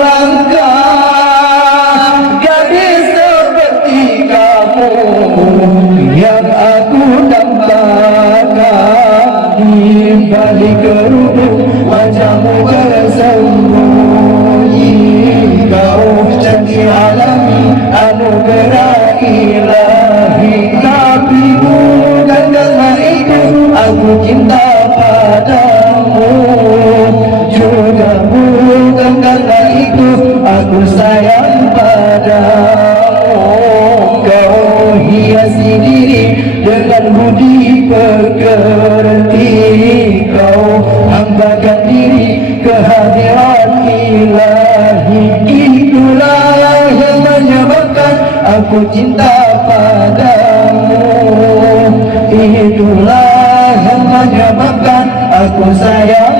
alangkah gadis seperti kamu yang aku dambakan. Di balik kerudung wajahmu bersembunyi, kau cantik alami anugerah ilahi. Tapi bukan karena itu aku cinta padamu, juga bukan karena itu aku sayang padamu. Kau hiasi diri dengan budi pekerti, kau hambakan diri kehadiran ilahi. Itulah yang menyebabkan aku cinta padamu, itulah yang menyebabkan aku sayang